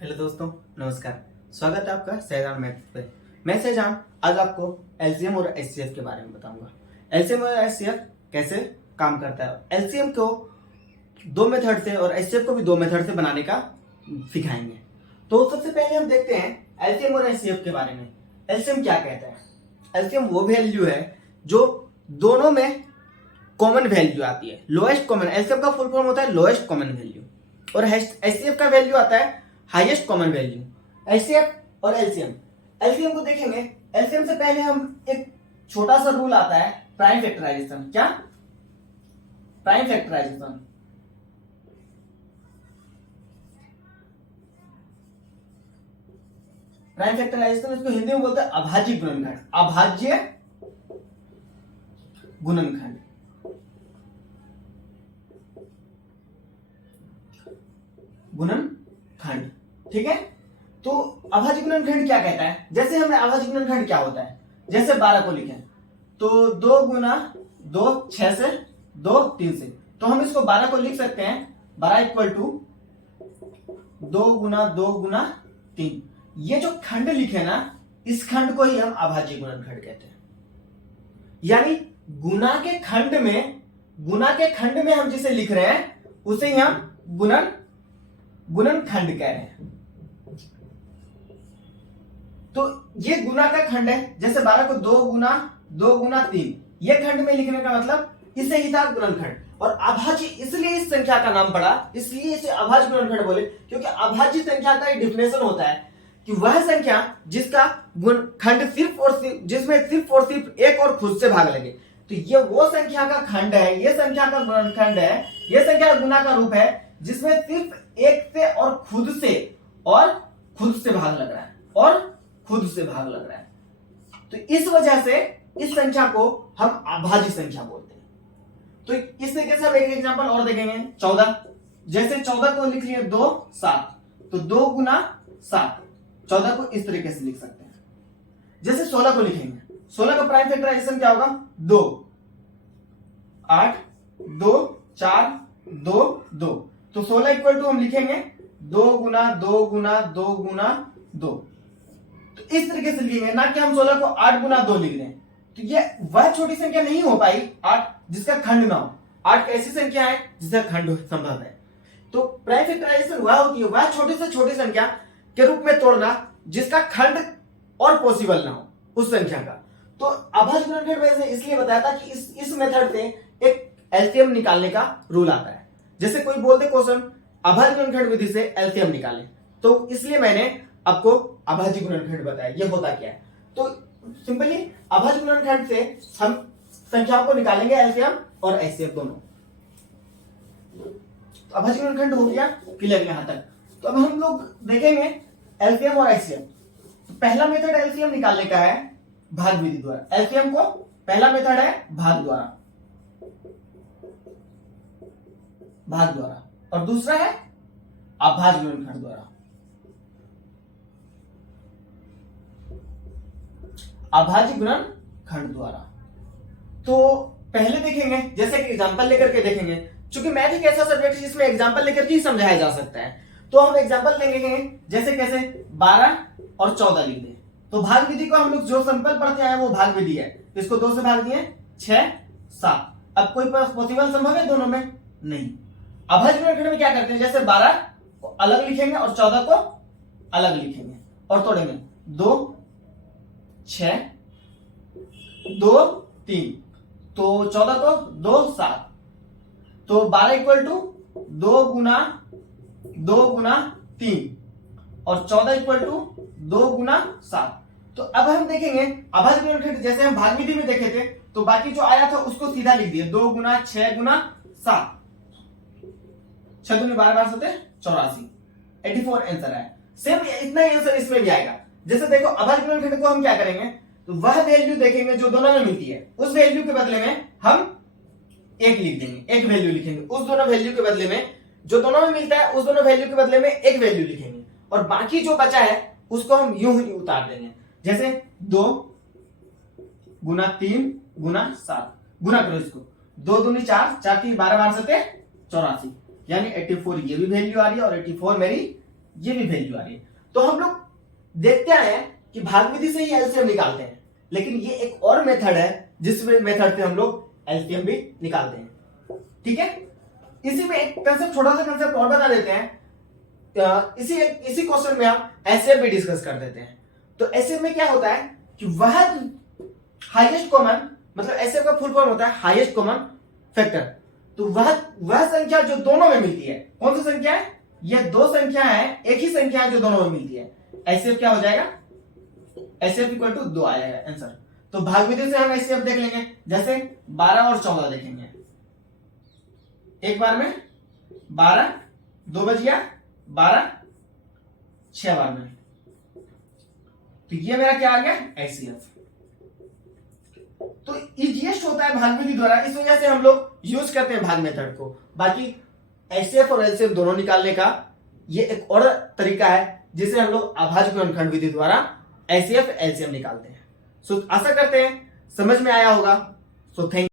Hello दोस्तों, नमस्कार। स्वागत है आपका सहजान मैथ पे। मैं सहजान आज आपको एलसीएम और एचसीएफ के बारे में बताऊंगा। एलसीएम और एचसीएफ कैसे काम करता है। एलसीएम को दो मेथड से और एचसीएफ को भी दो मेथड से बनाने का सिखाएंगे। तो सबसे पहले हम देखते हैं एलसीएम और एचसीएफ के बारे में। एलसीएम क्या कहता है? एलसीएम वो वैल्यू है जो दोनों में कॉमन वैल्यू आती है, लोएस्ट कॉमन। एलसीएम का फुल फॉर्म होता है लोएस्ट कॉमन वैल्यू, और एचसीएफ का वैल्यू आता है हाईएस्ट कॉमन वैल्यू। एचसीएफ और एलसीएम, एलसीएम को देखेंगे। एलसीएम से पहले हम एक छोटा सा रूल आता है, प्राइम फैक्टराइजेशन। क्या? Prime factorisation. प्राइम फैक्टराइजेशन इसको हिंदी में बोलते हैं अभाज्य गुणनखंड। अभाज्य गुणनखंड। गुणनखंड, ठीक है। तो अभाज्य गुणनखंड क्या कहता है? जैसे हमें अभाज्य गुणनखंड क्या होता है, जैसे 12 को लिखें तो 2 गुना 2 6 से, 2 3 से, तो हम इसको 12 को लिख सकते हैं 12 इक्वल टू 2 गुना 2 गुना 3। ये जो खंड लिखे ना, इस खंड को ही हम अभाज्य गुणनखंड कहते हैं। यानी गुना के खंड में हम जिसे लिख रहे हैं उसे ही हम गुणनखंड कह रहे हैं। तो ये गुना का खंड है। जैसे 12 को 2 गुना 3, ये खंड में लिखने का मतलब इसे ही था गुणनखंड। और अभाज्य इसलिए इस संख्या का नाम पड़ा, इसलिए इसे अभाज्य गुणनखंड बोले, क्योंकि अभाज्य संख्या का एक डिफिनेशन होता है कि वह संख्या जिसका खंड जिसमें सिर्फ और सिर्फ एक और खुद से भाग लगे। तो ये वो संख्या का खंड है, ये संख्या का गुणनखंड है, ये संख्या गुना का रूप है जिसमें सिर्फ एक से और खुद से भाग लग रहा है, तो इस वजह से इस संख्या को हम अभाज्य संख्या बोलते हैं। तो इस तरीके से हम एक एग्जांपल और देखेंगे। 14, जैसे 14 को लिख लिए 2 7, तो 2 गुना 7, 14 को इस तरीके से लिख सकते हैं। जैसे 16 को लिखेंगे, 16 का प्राइम फैक्टराइजेशन क्या होगा? 2 8 2 4 2 2, तो 16 इक्वल टू हम लिखेंगे 2 गुना 2 गुना 2 गुना 2। तो इस तरीके से लिखेंगे, ना कि हम 16 को 8 गुना 2 लिख दें। तो ये वह छोटी संख्या नहीं हो पाई 8 जिसका खंड ना हो। 8 ऐसी संख्या है जिसका खंड संभव है। तो प्राइम फैक्टराइजेशन वह होती है, वह छोटी से छोटी संख्या के रूप में तोड़ना जिसका खंड और पॉसिबल ना हो उस संख्या का। तो अभाज्य गुणनखंड मैंने इसलिए बताया था कि इस मेथड से एक एलसीएम निकालने का रूल आता है। जैसे कोई बोलते क्वेश्चन अभाज्य गुणनखंड विधि से एलसीएम निकालें, तो इसलिए मैंने आपको अभाज्य गुणनखंड बताया ये होता क्या है। तो सिंपली अभाज्य गुणनखंड से हम संख्याओं को निकालेंगे, एलसीएम और एचसीएफ दोनों। तो अभाज्य गुणनखंड हो गया क्लियर यहां तक। तो अब हम लोग देखेंगे एलसीएम और एचसीएफ। तो पहला मेथड एलसीएम निकालने का है भाग विधि द्वारा। एलसीएम को पहला मेथड है भाग द्वारा, और दूसरा है अभाज्य गुणनखंड द्वारा। अभाज्य गुणनखंड द्वारा तो पहले देखेंगे, जैसे कि एग्जांपल लेकर के देखेंगे। चूंकि मैथ एक ऐसा सब्जेक्ट है जिसमें एग्जांपल लेकर के ही समझाया जा सकता है, तो हम एग्जांपल लेंगे। जैसे कैसे 12 और 14 लिख दें, तो भाग विधि को हम लोग जो सिंपल पढ़ते आए वो भाग विधि है। इसको 2 से भाग दिए 6 7। अब कोई पॉसिबल संभव है दोनों में? नहीं। अभाज्य गुणनखंड में क्या करते हैं, जैसे 12 को अलग लिखेंगे और 14 को अलग लिखेंगे और तोड़ेंगे। 2 6 2 3, तो 14 को 2 7, तो 12 इक्वल टू 2 गुना 3 और 14 इक्वल टू 2 गुना 7। तो अब हम देखेंगे अभाज्य गुणनखंड जैसे हम भाग विधि में देखे थे, तो बाकी जो आया था उसको सीधा लिख दिए 2 गुना 6 गुना 7, 6 दूनी 12 7 84, 84 आंसर है। सेम इतना ही आंसर इसमें भी आएगा। जैसे देखो अभाज्य गुणनखंड को हम क्या करेंगे, तो वह वैल्यू देखेंगे जो दोनों में मिलती है, उस वैल्यू के बदले में हम एक लिख देंगे, एक वैल्यू लिखेंगे। उस दोनों वैल्यू के बदले में जो दोनों में मिलता है उस दोनों वैल्यू के बदले में एक वैल्यू लिखेंगे, और बाकी जो बचा है उसको हम यूं ही उतार देंगे। जैसे 2 गुना 3 गुना 7, गुना करो इसको, 2 दूनी 4, 4 की 12 12 7 84, यानी 84 ये भी वैल्यू आ रही है और 84 मेरी ये भी वैल्यू आ रही है। तो हम लोग देखते हैं कि भाग विधि से ही एलसीएम निकालते हैं, लेकिन ये एक और मेथड है जिस मेथड से हम लोग एलसीएम भी निकालते हैं। ठीक है, इसी में एक कंसेप्ट, छोटा सा कंसेप्ट और बता देते हैं। इसी क्वेश्चन में हम एचसीएफ भी डिस्कस कर देते हैं। तो एचसीएफ में क्या होता है कि वह हाईएस्ट कॉमन, मतलब एचसीएफ का फुल फॉर्म होता है हाईएस्ट कॉमन फैक्टर। तो वह संख्या जो दोनों में मिलती है, कौन सी संख्या है? ये दो संख्या है, एक ही संख्या है जो दोनों में मिलती है। एचसीएफ क्या हो जाएगा? एचसीएफ इक्वल टू 2 आ जाएगा आंसर। तो भाग विधि से हम एचसीएफ देख लेंगे, जैसे 12 और 14 देखेंगे। एक बार में 12, 2 बजिया 12, 6 बार में, तो ये मेरा क्या आ गया? एचसीएफ। तो इजीएस्ट होता है भाग विधि द्वारा, इस वजह से हम लोग यूज करते हैं भाग मेथड को। बाकी एचसीएफ और एलसीएम दोनों निकालने का ये एक और तरीका है जिसे हम लोग अभाज्य गुणनखंड विधि द्वारा एचसीएफ एलसीएम निकालते हैं। सो आशा करते हैं समझ में आया होगा। So thank